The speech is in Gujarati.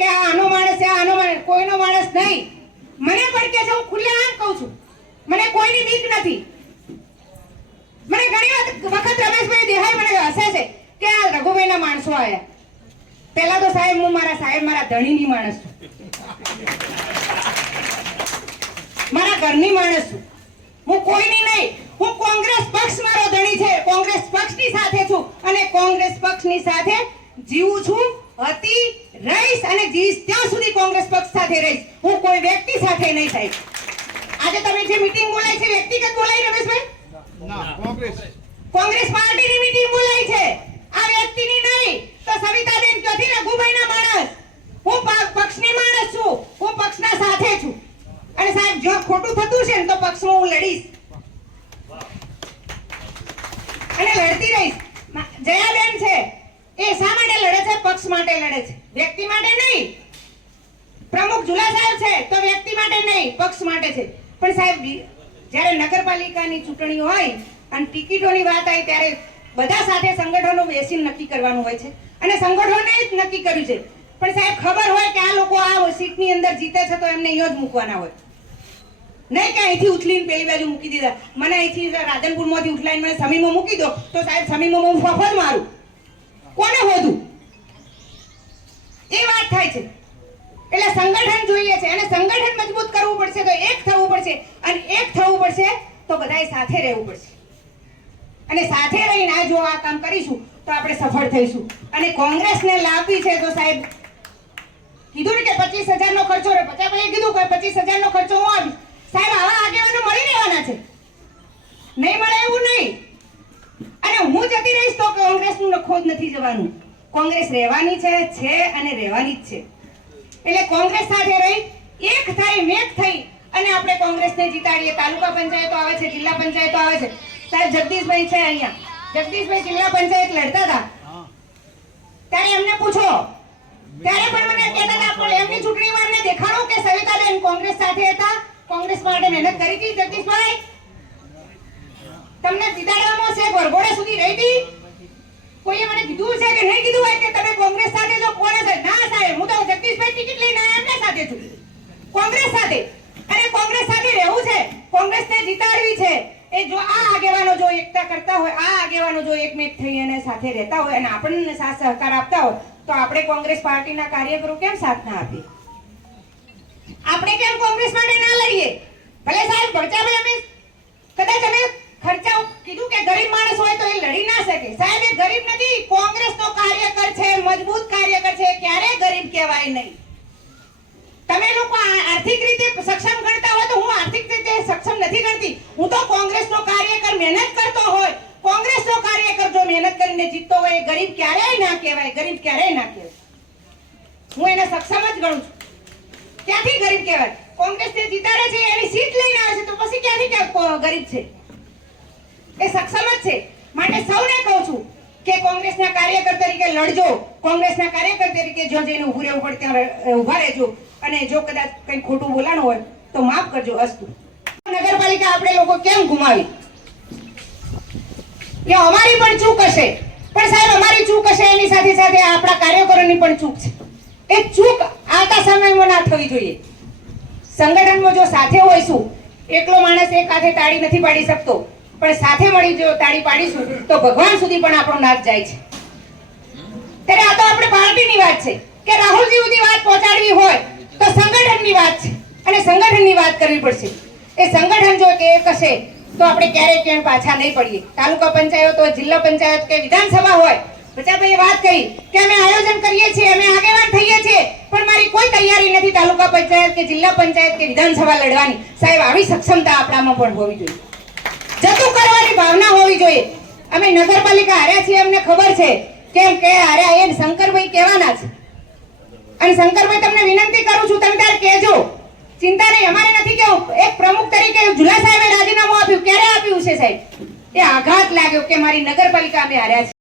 કે આનો માણસ છે, આનો માણસ, કોઈનો માણસ નહીં. મને પણ કે છે, હું ખુલ્લેઆમ કહું છું, મને કોઈની બીક નથી. મને ઘણી વખત રમેશભાઈ દેહાઈ મને હસે છે કે આ રઘુભાઈના માણસો આયા. પહેલા તો સાહેબ હું મારા ધણીની માણસ છું, મારા ઘરની માણસ છું, હું કોઈની નહીં. હું કોંગ્રેસ પક્ષ મારો ધણી છે, કોંગ્રેસ પક્ષની સાથે છું અને કોંગ્રેસ પક્ષની સાથે જીવું છું, હતી, રહીશ અને જીવીશ ત્યાં સુધી કોંગ્રેસ પક્ષ સાથે રહીશ. હું કોઈ વ્યક્તિ સાથે નહીં સાહેબ. આજે તમે જે મીટિંગ બોલાઈ છે વ્યક્તિગત બોલાઈ રમેશભાઈ? ના, કોંગ્રેસ પાર્ટીની મીટિંગ બોલાઈ છે, આ વ્યક્તિની નહીં. તો સવિતાબેન ક્યાંથી રઘુભાઈના માણસ? હું પક્ષની માણસ છું, હું પક્ષના સાથે છું અને સાહેબ જો ખોટું થતું છે ને તો પક્ષમાં હું લડીશ અને લડતી રહીશ. જયાબેન છે એ શા માટે લડે છે? પક્ષ માટે લડે છે, વ્યક્તિ માટે નહીં. પ્રમુખ ઝુલા સાહેબ છે તો વ્યક્તિ માટે નહીં, પક્ષ માટે છે. પણ સાહેબ જ્યારે નગરપાલિકાની ચૂંટણી હોય અને ટિકિટોની વાત આવી ત્યારે બધા સાથે સંગઠનો બેસીને નક્કી કરવાનું હોય છે અને સંગઠનોને જ નક્કી કર્યું છે. પણ સાહેબ ખબર હોય કે આ લોકો આ સીટની અંદર જીતે છે તો એમને અહીંયા જ મૂકવાના હોય, નહીં કે અહીંથી ઉછલીને પેલી બાજુ મૂકી દીધા. મને અહીંથી રાધનપુરમાંથી ઉછલાઈને મને સમીમાં મૂકી દો તો સાહેબ સમીમાં હું ફફ જ મારું, કોને હોદું? એ વાત થાય છે. એટલે સંગઠન જોઈએ છે અને સંગઠન મજબૂત કરવું પડશે તો એક થવું પડશે અને એક થવું પડશે તો બધાય સાથે રહેવું પડશે અને સાથે રહીને જો આ કામ કરીશું તો આપણે સફળ થઈશું. અને કોંગ્રેસને લાવવી છે તો સાહેબ કીધું ને કે 25,000 નો ખર્ચો રે, પચાભાઈએ કીધું કે 25,000 નો ખર્ચો હું આવીશ. સાહેબ આવા આગેવાનો મળી રહેવાના છે, નહીં મળે એવું નહીં. અને હું જતી રહીશ તો કોંગ્રેસનું નખો જ નથી જવાનું. કોંગ્રેસ રહેવાની છે અને રહેવાની જ છે. એટલે કોંગ્રેસ સાથે રહી એક થઈ મેક થઈ અને આપણે કોંગ્રેસને જીતાડીએ. તાલુકા પંચાયતો આવે છે, જિલ્લા પંચાયતો આવે છે. સાહેબ જગદીશભાઈ છે અહીંયા, જગદીશભાઈ જિલ્લા પંચાયત લડતા હતા ત્યારે એમને પૂછો, ત્યારે પણ મને કહેતા હતા પણ એમની ચૂંટણીમાં એમને દેખાડો કે સવિતાબેન કોંગ્રેસ સાથે હતા, કોંગ્રેસ માટે મહેનત કરી હતી. જગદીશભાઈ તમને જીતાડવામાં છે વરઘોડા સુધી રહી હતી? કોઈએ મને કીધું છે કે નહીં કીધું હોય કે તમે કોંગ્રેસ સાથે જો? કોને છે? ના સાહેબ, હું તો જગદીશભાઈ ટિકિટ લઈને એમના સાથે છું, કોંગ્રેસ સાથે. અને કોંગ્રેસ સાથે રહેવું છે, કોંગ્રેસને જીતાડવી છે. એ જો આ આગેવાનો જો એકતા કરતા હોય, આ આગેવાનો જો એકમેક થઈ અને સાથે રહેતા હોય અને આપણને સાથ સહકાર આપતા હોય તો આપણે કોંગ્રેસ પાર્ટીના કાર્યકરો કેમ સાથ ના આપીએ? આપણે કેમ કોંગ્રેસ માટે ના લડીએ? ભલે સાહેબ ખર્ચામાં અમે કદાચ અમે ખર્ચા કીધું કે ગરીબ માણસ હોય તો એ લડી ના શકે. સાહેબ એ ગરીબ નથી, કોંગ્રેસનો કાર્યકર છે, મજબૂત કાર્યકર છે, ક્યારે ગરીબ કહેવાય નહીં. તમે લોકો આર્થિક રીતે સક્ષમ ગણતા હોય તો હું આર્થિક રીતે સક્ષમ નથી ગણતી. હું તો કોંગ્રેસનો કાર્યકર મહેનત કરતો હોય, કોંગ્રેસનો કાર્યકર જો મહેનત કરીને જીતતો હોય એ ગરીબ ક્યારેય ના કહેવાય, ગરીબ ક્યારેય ના કહેવાય. હું એને સક્ષમ જ ગણું છું. ક્યાંથી ગરીબ કહેવાય? કોંગ્રેસને જીતાડે છે, એની સીટ લઈને આવે છે તો પછી ક્યાંથી ગરીબ છે? એ સક્ષમ જ છે. માટે સૌને કહું છું કે કોંગ્રેસના કાર્યકર તરીકે લડજો, કોંગ્રેસના કાર્યકર તરીકે જો જઈને ઊભું રહેવું પડે ત્યાં ઊભા રહેજો અને જો કદાચ કંઈ ખોટું બોલાણું હોય તો માફ કરજો. અસ્તુ. નગરપાલિકા આપણે લોકો કેમ ગુમાવી? કે અમારી પણ ચૂક હશે, પણ સાહેબ અમારી ચૂક હશે એની સાથે સાથે આપણા કાર્યકરોની પણ ચૂક છે. એ ચૂક આવતા સમયમાં ના થવી જોઈએ. સંગઠનમાં જો સાથે હોઈશું, એકલો માણસ એક હાથે તાળી નથી પાડી શકતો, પણ સાથે મળી જો તાળી પાડીશું તો ભગવાન સુધી પણ આપણો નાથ જાય છે. ત્યારે આ તો આપણે પાર્ટીની વાત છે કે રાહુલજી સુધી વાત પહોંચાડવી હોય તો સંગઠનની વાત છે અને સંગઠનની વાત કરવી પડશે. એ સંગઠન જો કે એક હશે તો આપણે ક્યારેય ક્યાંય પાછા નહીં પડીએ. તાલુકા પંચાયત હોય, જિલ્લા પંચાયત કે વિધાનસભા હોય, બચાભાઈએ વાત કરી કે અમે આયોજન કરીએ છીએ, અમે આગેવાન થઈએ છીએ, પણ મારી કોઈ તૈયારી નથી તાલુકા પંચાયત કે જિલ્લા પંચાયત કે વિધાનસભા લડવાની. સાહેબ આવી સક્ષમતા આપણામાં પણ હોવી જોઈએ, જતું કરવાની ભાવના હોવી જોઈએ. અમે નગરપાલિકા હાર્યા છીએ, અમને ખબર છે કેમ કે હાર્યા એ શંકરભાઈ કહેવાના છે. અને શંકરભાઈ તમને વિનંતી કરું છું, તમે ત્યારે કહેજો, ચિંતા નહીં, અમારે નથી કેવું. એક પ્રમુખ તરીકે ઝુલા સાહેબે રાજીનામું આપ્યું, ક્યારે આપ્યું છે સાહેબ? એ આઘાત લાગ્યો કે મારી નગરપાલિકા અમે હાર્યા છે.